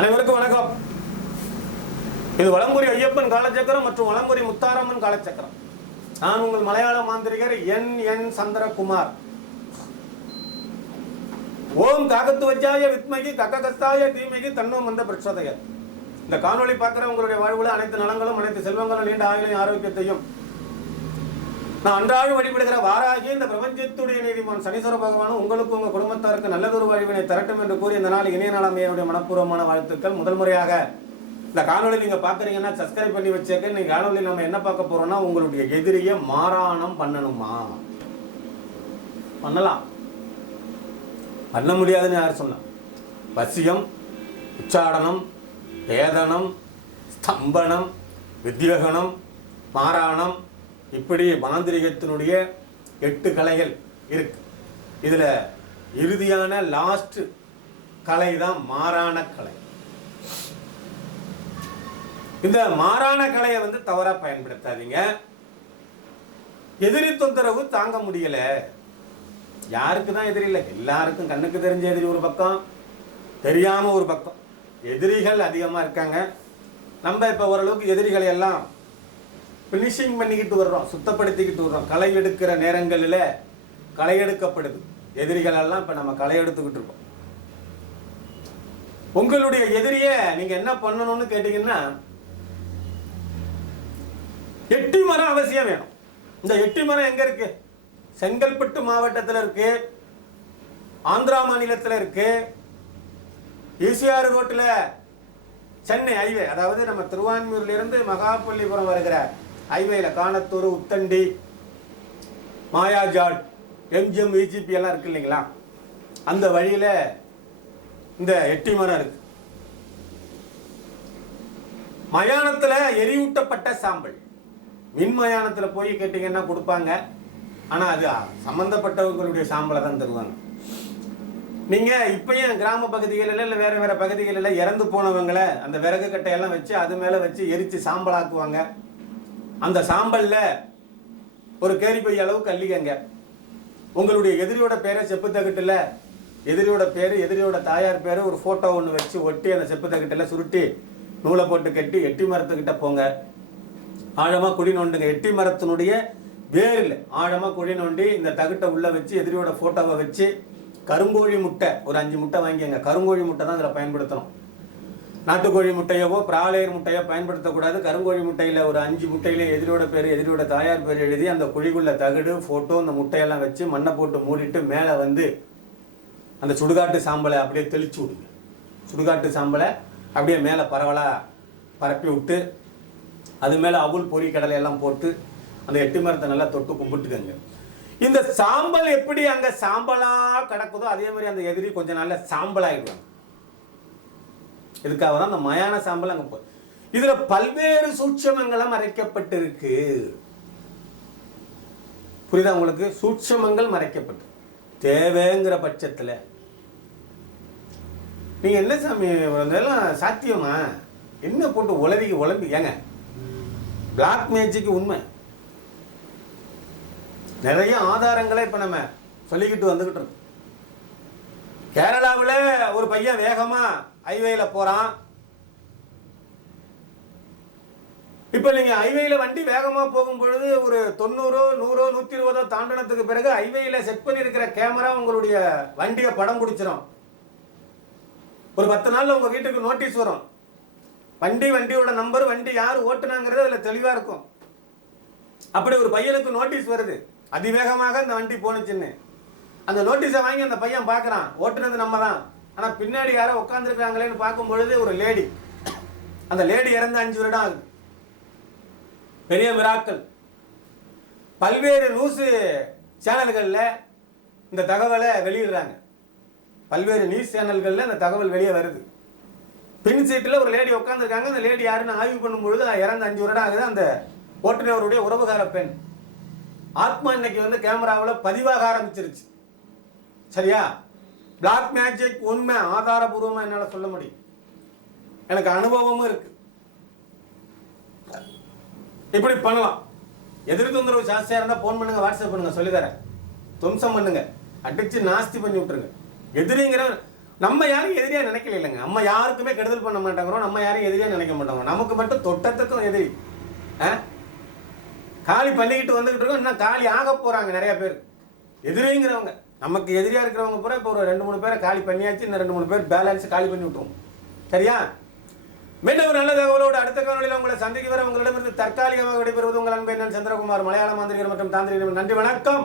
அனைவருக்கும் வணக்கம். இது வலம்புரி ஐயப்பன் காலச்சக்கரம் மற்றும் வலம்புரி முத்தாரம்மன் காலச்சக்கரம். நான் உங்கள் மலையாள மாந்திரிகர் என் சந்திரகுமார். ஓம் காகத்துவஜாய வித்மகி கக்ககஸ்தாய தீமகி தன்னோ மந்த பிரச்சோதய. இந்த காணொளி பார்க்குற உங்களுடைய வாழ்வுல அனைத்து நலங்களும் அனைத்து செல்வங்களும் நீண்ட ஆயுளையும் ஆரோக்கியத்தையும் நான் அன்றாடம் வழிபடுகிற வாராகி இந்த பிரபஞ்சத்துடைய நீதிமான் சனீஸ்வர பகவானும் உங்களுக்கு உங்கள் குடும்பத்தாருக்கு நல்லதொரு வாழ்வினை தரட்டும் என்று கூறி இந்த நாள் இணைய நாளாமையுடைய மனப்பூர்வமான வாழ்த்துக்கள். முதல் முறையாக இந்த காணொலி நீங்கள் பார்க்குறீங்கன்னா சப்ஸ்கிரைப் பண்ணி வச்சேக்க. நீங்கள் காணொலி நம்ம என்ன பார்க்க போறோம்னா, உங்களுடைய எதிரியை மாறாணம் பண்ணணுமா? பண்ணலாம், பண்ண முடியாதுன்னு யார் சொன்னா? வசியம், உச்சாடனம், வேதனம், ஸ்தம்பனம், வித்யகனம், மாறாணம், இப்படி மாந்திரிகத்தினுடைய 8 கலைகள் இருக்கு. இதுல இறுதியான லாஸ்ட் கலை தான் மாறான கலை. இந்த மாறான கலையை தவறா பயன்படுத்தாதீங்க. எதிரி தொந்தரவு தாங்க முடியல. யாருக்கு தான் எதிரி இல்லை? எல்லாருக்கும் கண்ணுக்கு தெரிஞ்ச எதிரி ஒரு பக்கம், தெரியாம ஒரு பக்கம். எதிரிகள் அதிகமா இருக்காங்க. நம்ம இப்ப ஓரளவுக்கு எதிரிகளை எல்லாம் பினிஷிங் பண்ணிக்கிட்டு வர்றோம், சுத்தப்படுத்திக்கிட்டு வர்றோம். களை எடுக்கிற நேரங்களில் களை எடுக்கப்படுது. எதிரிகள் எல்லாம் இப்ப நம்ம களை எடுத்துக்கிட்டு இருக்கோம். உங்களுடைய எதிரியை நீங்க என்ன பண்ணணும்னு கேட்டீங்கன்னா, எட்டி மரம் அவசியம் வேணும். இந்த எட்டி மரம் எங்க இருக்கு? செங்கல்பட்டு மாவட்டத்தில் இருக்கு, ஆந்திரா மாநிலத்தில் இருக்கு, ஈசிஆர் ரோட்டில் சென்னை ஹைவே, அதாவது நம்ம திருவான்மியூர்ல இருந்து மகாபலிபுரம் வருகிற ஹைவேல காணத்தூர், உத்தண்டி, மாயாஜாட், எம்ஜிஎம், விஜிபி எல்லாம் இருக்கு இல்லைங்களா? அந்த வழியில இந்த எட்டி மரம் இருக்கு. மயானத்துல எரியூட்டப்பட்ட சாம்பல். மின் மயானத்துல போய் கேட்டீங்கன்னா கொடுப்பாங்க. ஆனா அது சம்பந்தப்பட்டவங்களுடைய சாம்பலை தான் தருவாங்க. நீங்க இப்பயும் கிராம பகுதிகளில் இல்லை வேற வேற பகுதிகளில் இறந்து போனவங்களை அந்த விறகு கட்டையெல்லாம் வச்சு அது மேல வச்சு எரிச்சு சாம்பலாக்குவாங்க. அந்த சாம்பல்ல ஒரு கேரிப்பை அளவு கல்லிக்கங்க. உங்களுடைய எதிரியோட பேரை செப்பு தகட்டுல, எதிரியோட பேரு, எதிரியோட தாயார் பேரு, ஒரு போட்டோ ஒன்று வச்சு ஒட்டி அந்த செப்பு தகட்டுல சுருட்டி நூலை போட்டு கட்டி எட்டி மரத்துக்கிட்ட போங்க. ஆழமா குழி நோண்டுங்க. எட்டி மரத்தினுடைய வேரில் ஆழமா குழி நோண்டி இந்த தகட்டை உள்ள வச்சு எதிரியோட போட்டோவை வச்சு கருங்கோழி முட்டை ஒரு 5 முட்டை வாங்கிங்க. கருங்கோழி முட்டை தான் இதில் பயன்படுத்தணும். நாட்டுக்கோழி முட்டையவோ பிராலேயர் முட்டையோ பயன்படுத்தக்கூடாது. கருங்கோழி முட்டையில் ஒரு 5 முட்டையில எதிரோட பேர், எதிரோட தாயார் பேர் எழுதி அந்த குழிக்குள்ள தகடு, போட்டோ, அந்த முட்டையெல்லாம் வச்சு மண்ணை போட்டு மூடிட்டு மேலே அந்த சுடுகாட்டு சாம்பலை அப்படியே தெளிச்சு விடுங்க. சுடுகாட்டு சாம்பலை அப்படியே மேலே பரவலாக பரப்பி விட்டு அது மேலே அவுள், பொறி, கடலை எல்லாம் போட்டு அந்த எட்டி மரத்தை நல்லா தொட்டு கும்பிட்டுக்கங்க. இந்த சாம்பல் எப்படி அங்க சாம்பலா கிடக்குதோ அதே மாதிரி அந்த எதிரி கொஞ்ச நாள்ல சாம்பலாயிடுவாங்க. இதுக்காக தான் அந்த மயான சாம்பல் அங்க போய். இதுல பல்வேறு சூட்சமங்களும் மறைக்கப்பட்டிருக்கு. புரியுதா உங்களுக்கு? சூட்சமங்கள் மறைக்கப்பட்டு தேவைங்கிற பட்சத்துல நீங்க என்ன சாமி இதெல்லாம் சாத்தியமா? என்ன போட்டு உளம்பி ஏங்க? பிளாக் மேஜிக் உண்மை. நிறைய ஆதாரங்களை இப்ப நம்ம சொல்லிக்கிட்டு வந்துகிட்டு இருக்கோம். கேரளாவில் ஒரு பையன் வேகமா ஹைவேல போறான். இப்ப நீங்க ஹைவேல வண்டி வேகமா போகும் பொழுது ஒரு 90, 100, 120 தாண்டனத்துக்கு பிறகு ஹைவேல செட் பண்ணி இருக்கிற கேமரா உங்களுடைய வண்டியை படம் பிடிச்சிடும். ஒரு 10 நாள்ல உங்க வீட்டுக்கு நோட்டீஸ் வரும். வண்டியோட நம்பர், வண்டி யார் ஓட்டுனாங்கிறது அதுல தெளிவா இருக்கும். அப்படி ஒரு பையனுக்கு நோட்டீஸ் வருது, அதிவேகமாக இந்த வண்டி போனுச்சுன்னு. அந்த நோட்டீஸை வாங்கி அந்த பையன் பார்க்குறான், ஓட்டுனது நம்ம தான். ஆனால் பின்னாடி யாரோ உட்காந்துருக்காங்களேன்னு பார்க்கும் பொழுது ஒரு லேடி. அந்த லேடி இறந்து 5 வருடம் ஆகுது. பெரிய மிராக்கள். பல்வேறு நியூஸ் சேனல்களில் இந்த தகவலை வெளியிடுறாங்க. பல்வேறு நியூஸ் சேனல்களில் இந்த தகவல் வெளியே வருது. பின் சீட்டில் ஒரு லேடி உட்காந்துருக்காங்க. அந்த லேடி யாருன்னு ஆய்வு பண்ணும் பொழுது இறந்து 5 வருடம் ஆகுது. அந்த ஓட்டுநருடைய உறவுகார பெண். ஆத்மா இன்னைக்கு கேமராவில் பதிவாக ஆரம்பிச்சிருச்சு. சரியா? பிளாக் மேஜிக் உண்மை, ஆதாரபூர்வமா என்னால சொல்ல முடியும். எனக்கு அனுபவமும் இருக்கு. இப்படி பண்ணலாம். எதிரி தொந்தரவு ஜாஸ்தியா இருந்தா போன் பண்ணுங்க, வாட்ஸ்அப் பண்ணுங்க, சொல்லித்தரேன். துவம்சம் பண்ணுங்க, அடிச்சு நாஸ்தி பண்ணி விட்டுருங்க. எதிரிங்கிற நம்ம யாரும் எதிரியா நினைக்கல இல்லைங்க. நம்ம யாருக்குமே கெடுதல் பண்ண மாட்டேங்கிறோம், நம்ம யாரும் எதிரியா நினைக்க மாட்டோம். நமக்கு மட்டும் தொட்டத்துக்கும் எதிரி. காலி பண்ணிக்கிட்டு வந்துகிட்டு இருக்கோம், இன்னும் காலி ஆக போறாங்க நிறைய பேர். எதிரிங்கிறவங்க, நமக்கு எதிரியா இருக்கிறவங்க பூரா இப்போ ஒரு 2-3 பேரை காலி பண்ணியாச்சு, இன்னும் 2-3 பேர் பேலன்ஸ் காலி பண்ணி விட்டுருவோம். சரியா? மீண்டும் ஒரு நல்ல தகவலோடு அடுத்த காணொலியில் உங்களை சந்திக்க வர உங்களிடமிருந்து தற்காலிகமாக விடைபெறுவது உங்கள் அன்பை நான் சந்திரகுமார், மலையாள மாந்திரிகர் மற்றும் தாந்திரிகர். நன்றி, வணக்கம்.